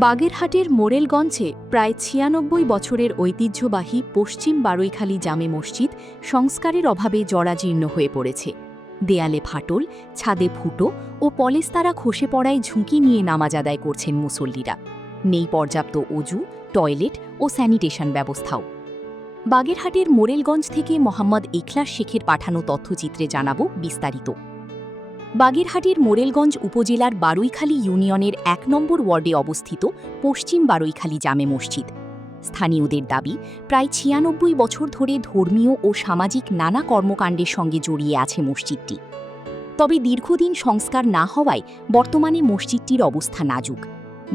বাগেরহাটের মোরেলগঞ্জে প্রায় ৯৬ বছরের ঐতিহ্যবাহী পশ্চিম বারৈখালী জামে মসজিদ সংস্কারের অভাবে জরাজীর্ণ হয়ে পড়েছে। দেয়ালে ফাটল, ছাদে ফুটো ও পলেস্তারা খসে পড়ায় ঝুঁকি নিয়ে নামাজ আদায় করছেন মুসল্লিরা। নেই পর্যাপ্ত অজু, টয়লেট ও স্যানিটেশন ব্যবস্থাও। বাগেরহাটের মোরেলগঞ্জ থেকে মোহাম্মদ ইখলাস শেখের পাঠানো তথ্যচিত্রে জানাবো বিস্তারিত। বাগেরহাটের মোরেলগঞ্জ উপজেলার বারৈখালী ইউনিয়নের ১ নম্বর ওয়ার্ডে অবস্থিত পশ্চিম বারৈখালী জামে মসজিদ। স্থানীয়দের দাবি, প্রায় ৯৬ বছর ধরে ধর্মীয় ও সামাজিক নানা কর্মকাণ্ডের সঙ্গে জড়িয়ে আছে মসজিদটি। তবে দীর্ঘদিন সংস্কার না হওয়ায় বর্তমানে মসজিদটির অবস্থা নাজুক।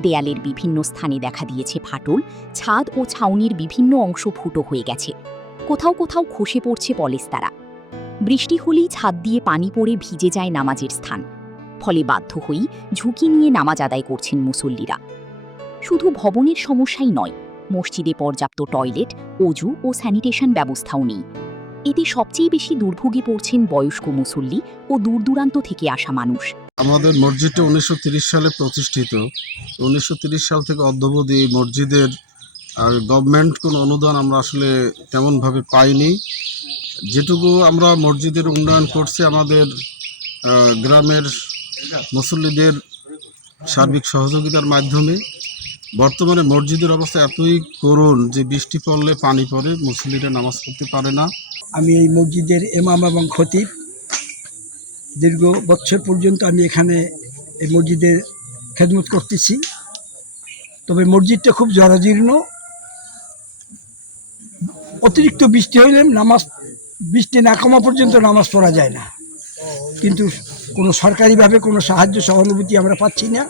দেয়ালের বিভিন্ন স্থানে দেখা দিয়েছে ফাটল, ছাদ ও ছাউনির বিভিন্ন অংশ ফুটো হয়ে গেছে। কোথাও কোথাও খসে পড়ছে পলেস্তারা। বৃষ্টি হলেই ছাদ দিয়ে পানি পড়ে ভিজে যায় নামাজের স্থান। ফলে বাধ্য হয়েই ঝুঁকি নিয়ে নামাজ আদায় করছেন মুসল্লিরা। শুধু ভবনের সমস্যাই নয়, মসজিদে পর্যাপ্ত টয়লেট, অজু ও স্যানিটেশন ব্যবস্থাও নেই। এতে সবচেয়ে বেশি দুর্ভোগে পড়ছেন বয়স্ক মুসল্লি ও দূরদূরান্ত থেকে আসা মানুষ। আমাদের মসজিদটা ১৯৩০ সালে প্রতিষ্ঠিত। ১৯৩০ সাল থেকে অদ্যাবধি এই মসজিদের গভর্নমেন্ট কোনো অনুদান আমরা আসলে তেমনভাবে পাইনি। যেটুকু আমরা মসজিদের উন্নয়ন করছি আমাদের গ্রামের মুসল্লিদের সার্বিক সহযোগিতার মাধ্যমে। বর্তমানে মসজিদের অবস্থা এতই করুণ যে বৃষ্টি পড়লে পানি পড়ে, মুসল্লিরা নামাজ পড়তে পারে না। আমি এই মসজিদের ইমাম এবং খতিব। দীর্ঘ বছর পর্যন্ত আমি এখানে এই মসজিদের খেদমত করতেছি। তবে মসজিদটা খুব জরাজীর্ণ। অতিরিক্ত বৃষ্টি হইলে বৃষ্টি না কমা পর্যন্ত নামাজ পড়া যায় না, কিন্তু কোনো সরকারিভাবে কোনো সাহায্য সহানুভূতি আমরা পাচ্ছি না।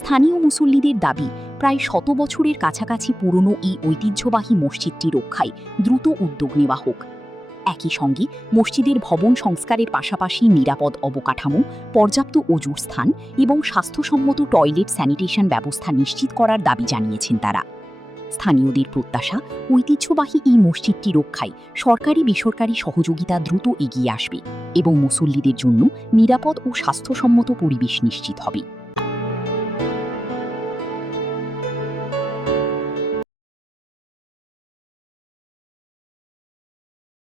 স্থানীয় মুসল্লিদের দাবি, প্রায় ১০০ বছরের কাছাকাছি পুরনো এই ঐতিহ্যবাহী মসজিদটি রক্ষায় দ্রুত উদ্যোগ নেওয়া হোক। একই সঙ্গে মসজিদের ভবন সংস্কারের পাশাপাশি নিরাপদ অবকাঠামো, পর্যাপ্ত অজুর স্থান এবং স্বাস্থ্যসম্মত টয়লেট স্যানিটেশন ব্যবস্থা নিশ্চিত করার দাবি জানিয়েছেন তারা। স্থানীয়দের প্রত্যাশা, ঐতিহ্যবাহী এই মসজিদটি রক্ষায় সরকারি বেসরকারি সহযোগিতা দ্রুত এগিয়ে আসবে এবং মুসল্লিদের জন্য নিরাপদ ও স্বাস্থ্যসম্মত পরিবেশ নিশ্চিত হবে।